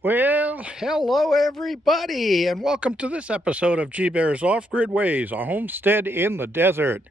Well, hello everybody, and welcome to this episode of G Bear's Off Grid Ways, a homestead in the desert.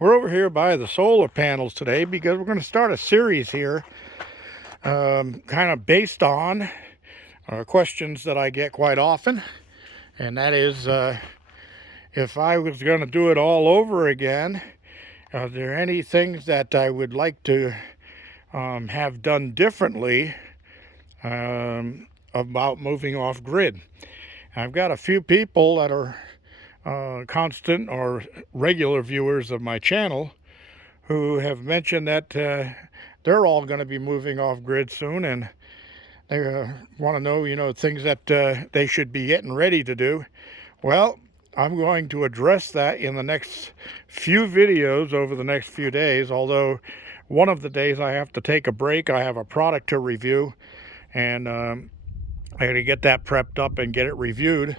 We're over here by the solar panels today because we're going to start a series here, kind of based on questions that I get quite often, and that is if I was going to do it all over again, are there any things that I would like to have done differently about moving off grid? I've got a few people that are constant or regular viewers of my channel who have mentioned that they're all going to be moving off grid soon, and they want to know, things that they should be getting ready to do. Well, I'm going to address that in the next few videos over the next few days, although one of the days I have to take a break. I have a product to review, and I got to get that prepped up and get it reviewed.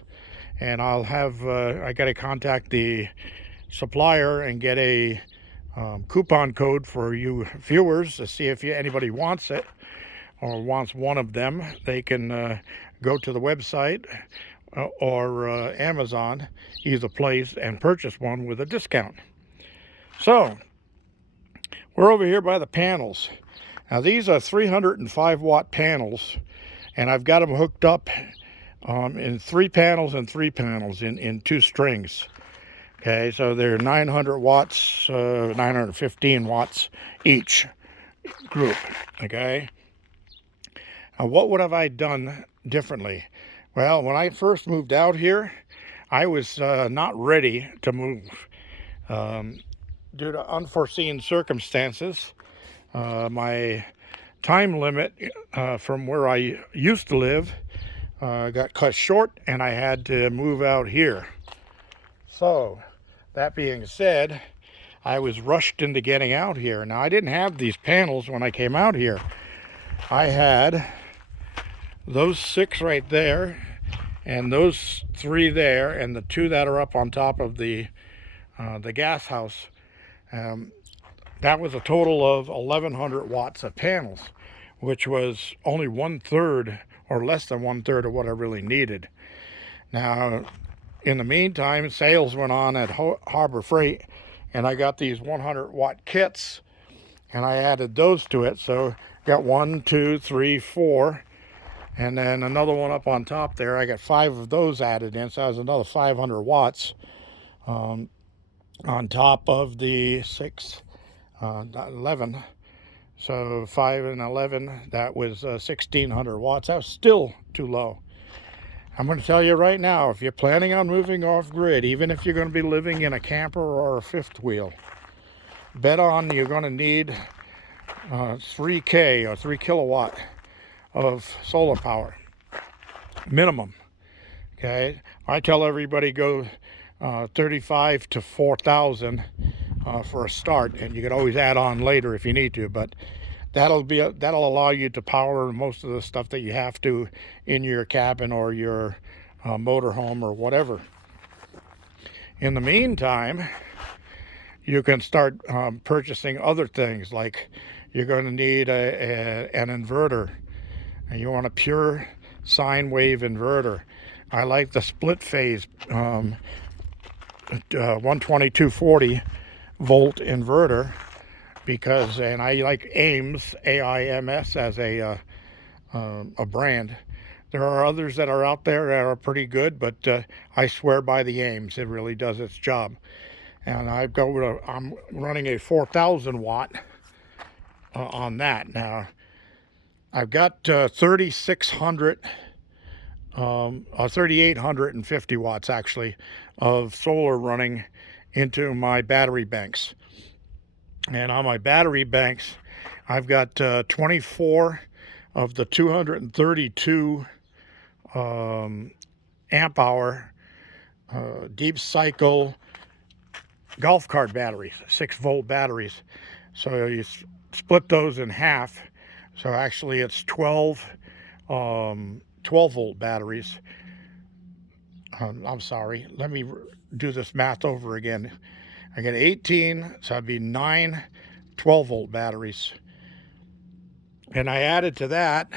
And I'll have, I got to contact the supplier and get a coupon code for you viewers to see if anybody wants it or wants one of them. They can go to the website or Amazon, either place and purchase one with a discount. So we're over here by the panels. Now these are 305 watt panels, and I've got them hooked up in three panels in two strings. Okay, so they're 900 watts, 915 watts each group. Okay, now what would have I done differently? Well, when I first moved out here, I was not ready to move due to unforeseen circumstances. My time limit from where I used to live got cut short, and I had to move out here. So, that being said, I was rushed into getting out here. Now, I didn't have these panels when I came out here. I had those six right there, and those three there, and the two that are up on top of the gas house. That was a total of 1,100 watts of panels, which was only 1/3 or less than 1/3 of what I really needed. Now, in the meantime, sales went on at Harbor Freight, and I got these 100 watt kits, and I added those to it. So got 1, 2, 3, 4, and then another one up on top there. I got 5 of those added in, so that was another 500 watts on top of the 6, 11. So 5 and 11, that was 1,600 watts. That was still too low. I'm going to tell you right now, if you're planning on moving off grid, even if you're going to be living in a camper or a fifth wheel, bet on you're going to need 3K or 3 kilowatt of solar power minimum. Okay, I tell everybody go 35 to 4,000 for a start, and you can always add on later if you need to, but that'll allow you to power most of the stuff that you have to in your cabin or your motorhome or whatever. In the meantime, you can start purchasing other things, like you're going to need an inverter, and you want a pure sine wave inverter. I like the split phase 12240 volt inverter because, and I like AIMS, AIMS, as a brand. There are others that are out there that are pretty good, but I swear by the AIMS. It really does its job. And I'm running a 4,000 watt on that. Now, I've got 3,600 3,850 watts actually of solar running into my battery banks. And on my battery banks, I've got 24 of the 232 amp hour deep cycle golf cart batteries, 6-volt batteries. So you split those in half. So actually it's 12 volt batteries. I'm sorry, let me do this math over again. I get 18, so that'd be 9 12 volt batteries. And I added to that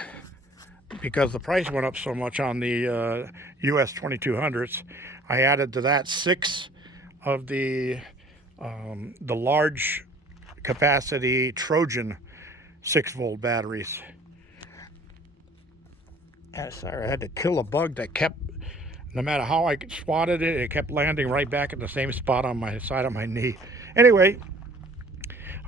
because the price went up so much on the US 2200s, I added to that 6 of the large capacity Trojan 6-volt batteries. Sorry, I had to kill a bug that kept, no matter how I swatted it, it kept landing right back at the same spot on my side of my knee. Anyway,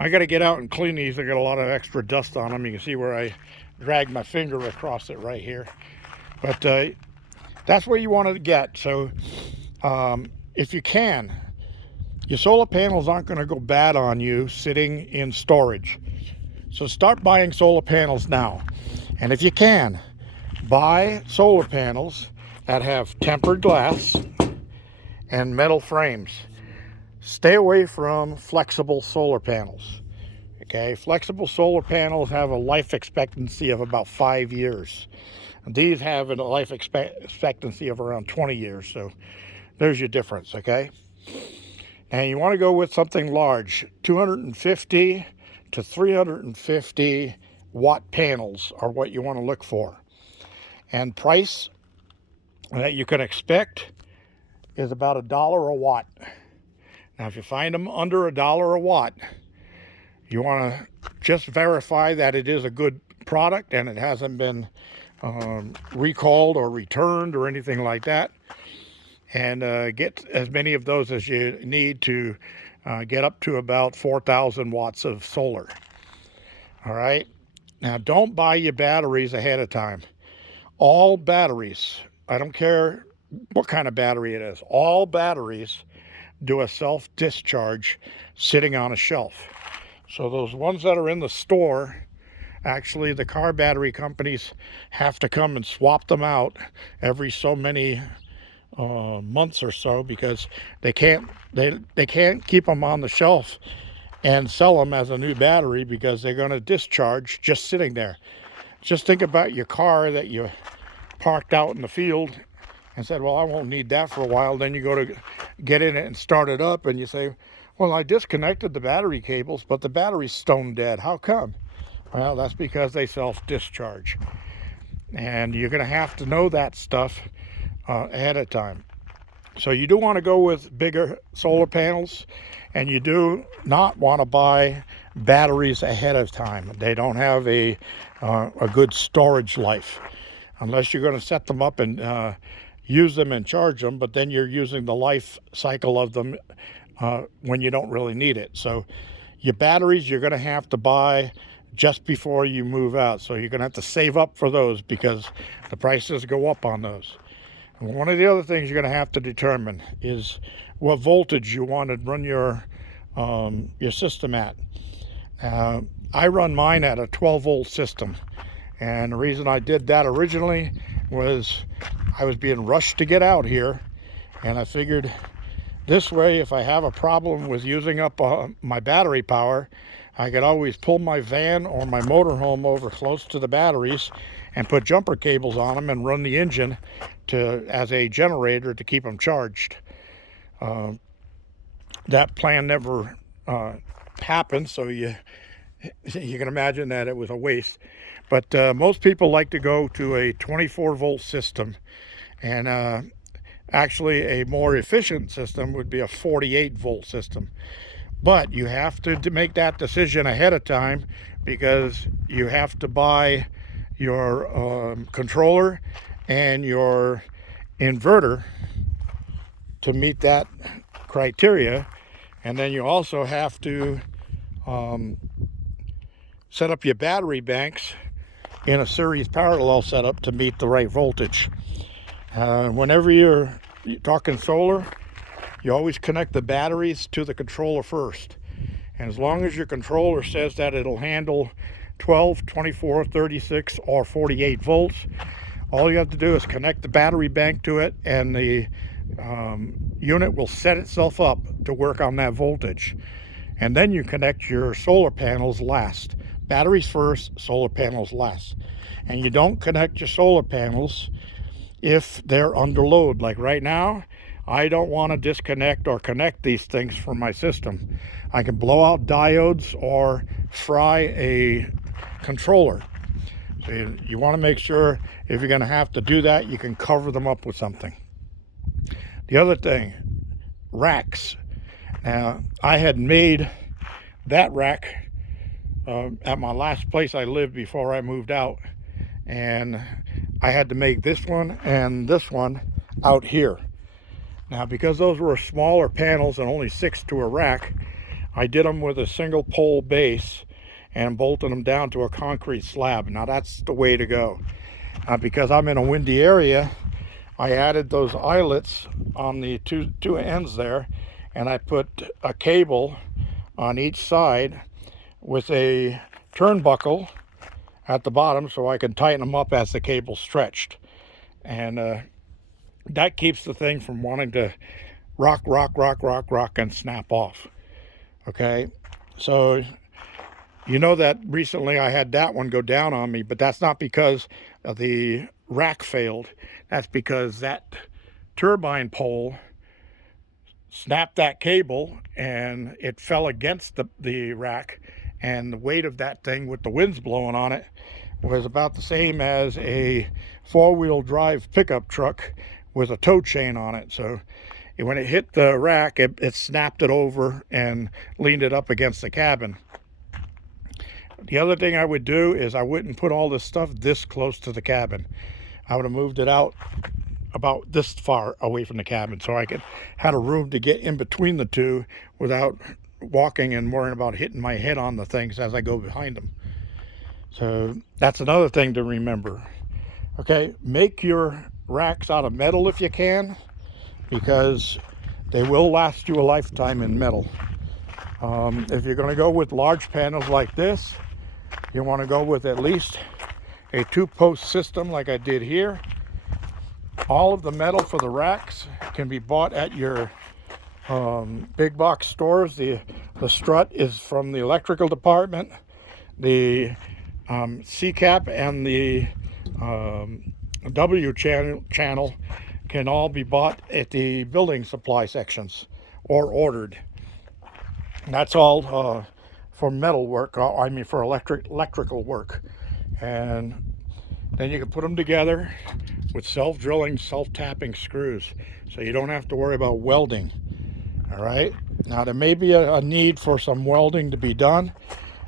I got to get out and clean these. I got a lot of extra dust on them. You can see where I dragged my finger across it right here. But that's where you want to get. So if you can, your solar panels aren't going to go bad on you sitting in storage. So start buying solar panels now. And if you can, buy solar panels that have tempered glass and metal frames. Stay away from flexible solar panels. Okay, flexible solar panels have a life expectancy of about 5 years. These have a life expectancy of around 20 years. So there's your difference, okay? And you want to go with something large. 250 to 350 watt panels are what you want to look for. And price that you can expect is about $1 a watt. Now, if you find them under $1 a watt, you want to just verify that it is a good product and it hasn't been recalled or returned or anything like that. And get as many of those as you need to get up to about 4,000 watts of solar. All right. Now, don't buy your batteries ahead of time. All batteries, I don't care what kind of battery it is, all batteries do a self-discharge sitting on a shelf. So those ones that are in the store, actually the car battery companies have to come and swap them out every so many months or so, because they can't keep them on the shelf and sell them as a new battery, because they're going to discharge just sitting there. Just think about your car that you parked out in the field and said, well, I won't need that for a while. Then you go to get in it and start it up and you say, well, I disconnected the battery cables, but the battery's stone dead. How come? Well, that's because they self-discharge. And you're going to have to know that stuff ahead of time. So you do want to go with bigger solar panels, and you do not want to buy batteries ahead of time. They don't have a good storage life, unless you're going to set them up and use them and charge them, but then you're using the life cycle of them when you don't really need it. So your batteries you're going to have to buy just before you move out. So you're going to have to save up for those, because the prices go up on those. And one of the other things you're going to have to determine is what voltage you want to run your system at. I run mine at a 12-volt system. And the reason I did that originally was I was being rushed to get out here. And I figured this way, if I have a problem with using up my battery power, I could always pull my van or my motorhome over close to the batteries and put jumper cables on them and run the engine as a generator to keep them charged. That plan never happened, so you can imagine that it was a waste. But most people like to go to a 24-volt system, and actually a more efficient system would be a 48-volt system. But you have to make that decision ahead of time, because you have to buy your controller and your inverter to meet that criteria. And then you also have to set up your battery banks in a series parallel setup to meet the right voltage. Whenever you're talking solar, you always connect the batteries to the controller first. And as long as your controller says that it'll handle 12, 24, 36, or 48 volts, all you have to do is connect the battery bank to it, and the unit will set itself up to work on that voltage. And then you connect your solar panels last. Batteries first, solar panels last. And you don't connect your solar panels if they're under load. Like right now, I don't want to disconnect or connect these things from my system. I can blow out diodes or fry a controller. So you want to make sure if you're going to have to do that, you can cover them up with something. The other thing, racks. Now, I had made that rack at my last place I lived before I moved out, and I had to make this one and this one out here. Now, because those were smaller panels and only 6 to a rack, I did them with a single pole base and bolted them down to a concrete slab. Now, that's the way to go. Because I'm in a windy area, I added those eyelets on the two ends there, and I put a cable on each side with a turnbuckle at the bottom so I can tighten them up as the cable's stretched. And that keeps the thing from wanting to rock and snap off. Okay, so you know that recently I had that one go down on me, but that's not because the rack failed. That's because that turbine pole snapped that cable and it fell against the rack, and the weight of that thing with the winds blowing on it was about the same as a four-wheel drive pickup truck with a tow chain on it. So when it hit the rack, it snapped it over and leaned it up against the cabin. The other thing I would do is I wouldn't put all this stuff this close to the cabin. I would have moved it out about this far away from the cabin so I had a room to get in between the two without walking and worrying about hitting my head on the things as I go behind them. So that's another thing to remember. Okay, make your racks out of metal if you can, because they will last you a lifetime in metal. If you're going to go with large panels like this, you want to go with at least a 2-post system like I did here. All of the metal for the racks can be bought at your big box stores. The strut is from the electrical department. The C-cap and the W channel can all be bought at the building supply sections or ordered. And that's all for metal work, I mean for electrical work. And then you can put them together with self-drilling, self-tapping screws, so you don't have to worry about welding. All right, now there may be a need for some welding to be done,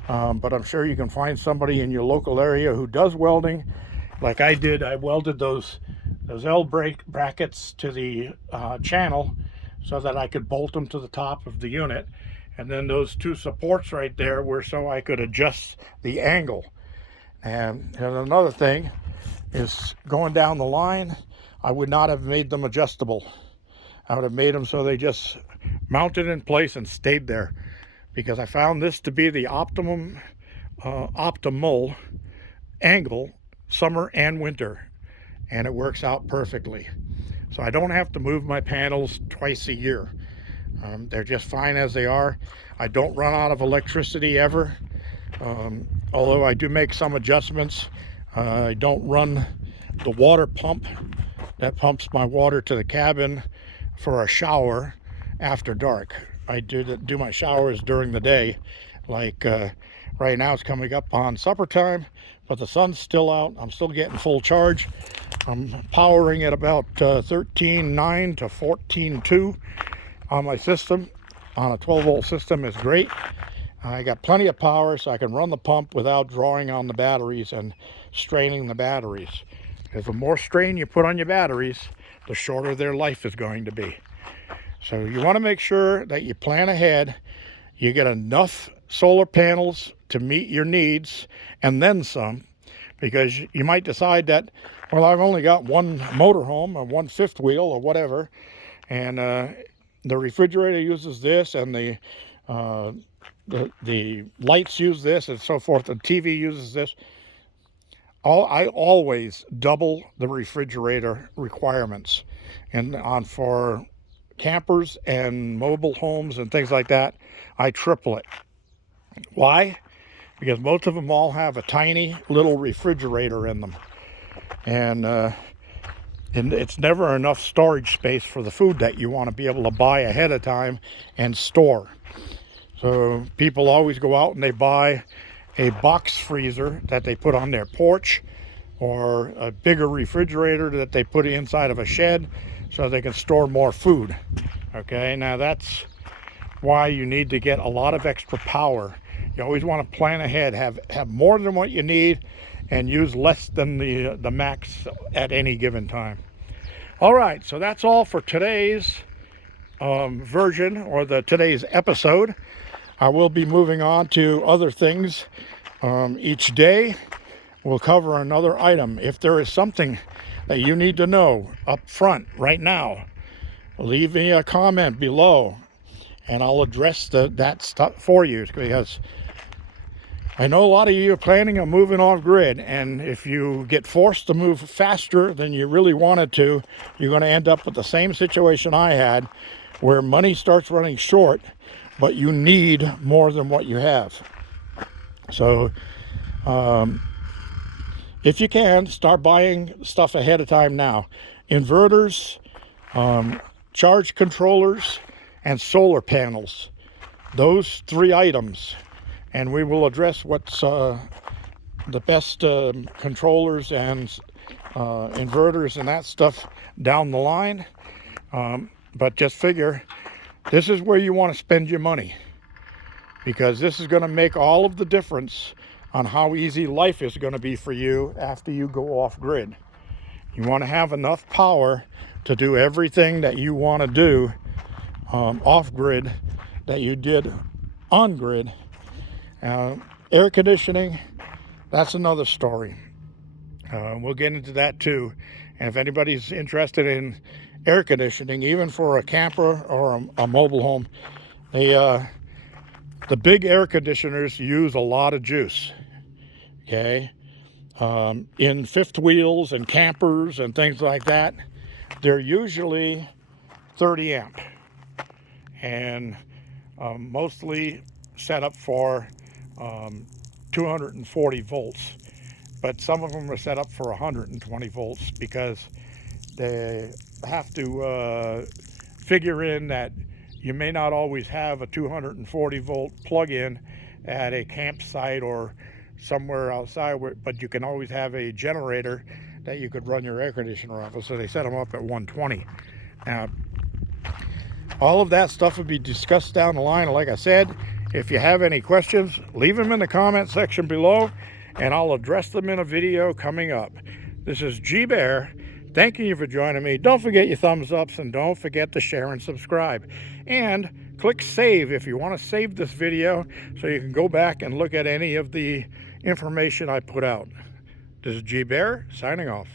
but I'm sure you can find somebody in your local area who does welding like I did. I welded those L brackets to the channel so that I could bolt them to the top of the unit, and then those 2 supports right there were so I could adjust the angle. And another thing is, going down the line, I would not have made them adjustable. I would have made them so they just mounted in place and stayed there, because I found this to be the optimal angle summer and winter, and it works out perfectly. So I don't have to move my panels twice a year. They're just fine as they are. I don't run out of electricity ever, although I do make some adjustments. I don't run the water pump that pumps my water to the cabin for a shower after dark. I do my showers during the day. Like right now it's coming up on supper time, but the sun's still out. I'm still getting full charge. I'm powering at about 13.9 to 14.2 on my system. On a 12-volt system is great. I got plenty of power, so I can run the pump without drawing on the batteries and straining the batteries. Because the more strain you put on your batteries, the shorter their life is going to be. So you want to make sure that you plan ahead. You get enough solar panels to meet your needs and then some, because you might decide that, well, I've only got one motorhome or one fifth wheel or whatever, and the refrigerator uses this, and the lights use this, and so forth. The TV uses this. I always double the refrigerator requirements, and for campers and mobile homes and things like that, I triple it. Why? Because most of them all have a tiny little refrigerator in them, and it's never enough storage space for the food that you want to be able to buy ahead of time and store. So people always go out and they buy a box freezer that they put on their porch, or a bigger refrigerator that they put inside of a shed so they can store more food. Okay, now that's why you need to get a lot of extra power. You always want to plan ahead, have more than what you need, and use less than the max at any given time. All right, so that's all for today's version, or today's episode. I will be moving on to other things each day. We'll cover another item. If there is something that you need to know up front right now, leave me a comment below and I'll address that stuff for you, because I know a lot of you are planning on moving off grid, and if you get forced to move faster than you really wanted to, you're going to end up with the same situation I had, where money starts running short, but you need more than what you have. So if you can, start buying stuff ahead of time now. Inverters, charge controllers, and solar panels. Those 3 items. And we will address what's the best controllers and inverters and that stuff down the line. But just figure, this is where you want to spend your money, because this is going to make all of the difference on how easy life is going to be for you after you go off grid. You want to have enough power to do everything that you want to do off grid that you did on grid. Air conditioning, that's another story. We'll get into that too. And if anybody's interested in air conditioning, even for a camper or a mobile home, the big air conditioners use a lot of juice. Okay, in fifth wheels and campers and things like that, they're usually 30 amp and mostly set up for 240 volts, but some of them are set up for 120 volts because they have to figure in that you may not always have a 240 volt plug-in at a campsite or somewhere outside, but you can always have a generator that you could run your air conditioner off of. So they set them up at 120. Now, all of that stuff will be discussed down the line. Like I said, if you have any questions, leave them in the comment section below and I'll address them in a video coming up. This is G Bear. Thanking you for joining me. Don't forget your thumbs ups, and don't forget to share and subscribe. And click save if you want to save this video so you can go back and look at any of the information I put out. This is G Bear signing off.